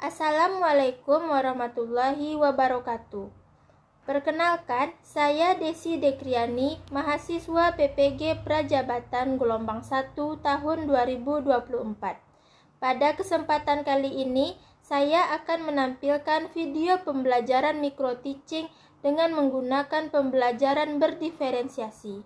Assalamualaikum warahmatullahi wabarakatuh. Perkenalkan, saya Desi Dekriani, mahasiswa PPG Prajabatan gelombang 1 tahun 2024. Pada kesempatan kali ini, saya akan menampilkan video pembelajaran micro-teaching dengan menggunakan pembelajaran berdiferensiasi.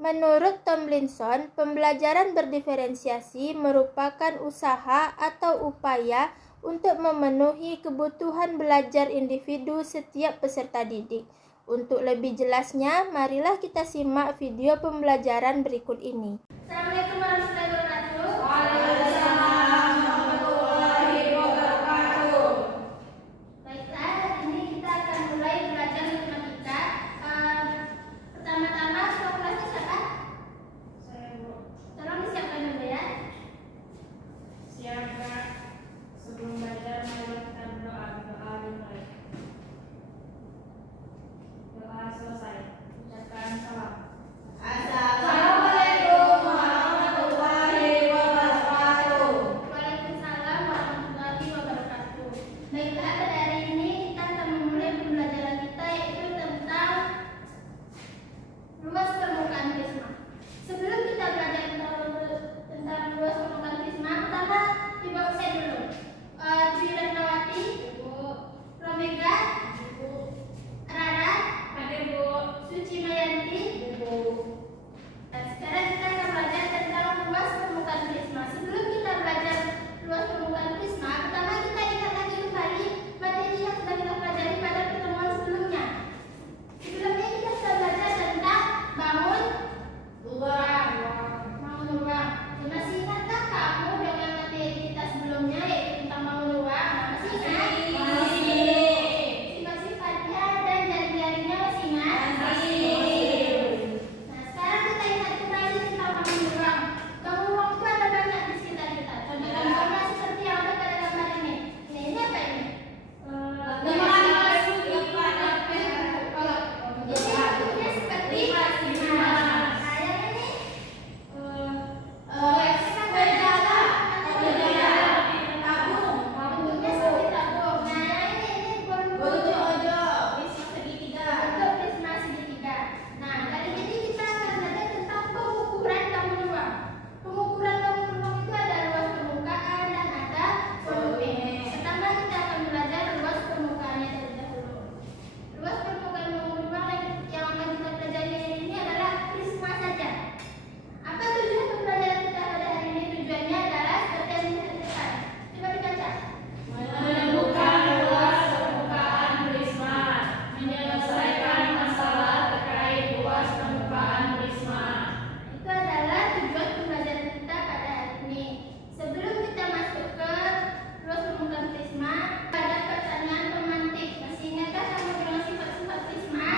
Menurut Tomlinson, pembelajaran berdiferensiasi merupakan usaha atau upaya untuk memenuhi kebutuhan belajar individu setiap peserta didik. Untuk lebih jelasnya, marilah kita simak video pembelajaran berikut ini. Assalamualaikum warahmatullahi wabarakatuh. Waalaikumsalam warahmatullahi wabarakatuh. Baiklah, hari ini kita akan mulai belajar matematika. Pertama-tama, ketua kelasnya siapa? Saya Bu. Tolong disiapkan dulu ya. Siap Kak. Sebelum belajar mari kita berdoa. Doa dimulai. Doa selesai. Ucapkan salam. Assalamualaikum warahmatullahi wabarakatuh. Waalaikumsalam warahmatullahi wabarakatuh. Baiklah, pada hari ini kita akan memulai pembelajaran kita yaitu tentang luas permukaan prisma. Sebelum kita belajar tentang luas permukaan prisma, pertama dibawa saya dulu. Dwi Ratnawati, Romega, Rara, Hadir Bu. Suci Mayanti. Sekarang kita akan belajar tentang luas permukaan prisma. Sebelum kita belajar luas permukaan prisma, pertama kita ingat lagi kembali materi yang sudah kita pelajari pada pertemuan sebelumnya. Sebelumnya kita sudah belajar tentang bangun ruang. Masih ingatkah kamu dengan materi kita sebelumnya yaitu tentang bangun ruang? Masih ingat? Sifat-sifatnya dan jari-jarinya masih ingat? Nah, sekarang kita ingat kembali tentang bangun ruang. Bangun ruang itu ada banyak di sekitar kita. Contoh-contohnya seperti yang ada pada gambar ini. Nah, ini apa ini? Bentuknya seperti bentuknya seperti tabung. Nah, ini bentuk prisma segitiga. Nah, kali ini kita akan belajar tentang pengukuran bangun ruang. Pengukuran bangun ruang itu ada luas permukaan dan ada volume. Pertama kita akan belajar luas permukaannya terlebih dahulu. Luas permukaan bangun ruang yang akan kita pelajari hari ini adalah prisma saja. Apa tujuan pembelajaran kita pada hari ini? Tujuannya adalah seperti yang kita depan. Coba dibaca. Menemukan luas permukaan prisma. Menyelesaikan masalah terkait luas permukaan prisma. Itu adalah tujuan pembelajaran kita pada hari ini. Sebelum kita masuk ke luas permukaan prisma, ada pertanyaan pemantik. Masih ingatkah kamu dengan sifat-sifat prisma?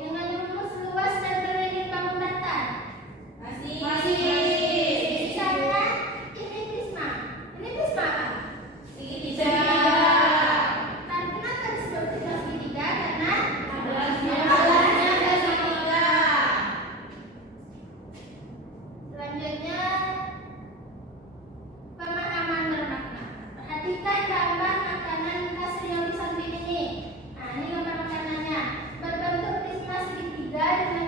Dengan rumus luas dan berlilit bangun datar. Misalnya, ini prisma. Ini prisma apa? Dan kenapa disebut prisma segitiga? Karena selanjutnya pemahaman bermakna. Perhatikan gambar makanan khas yang di samping ini. Nah, ini gambar makanannya. Berbentuk prisma segitiga dengan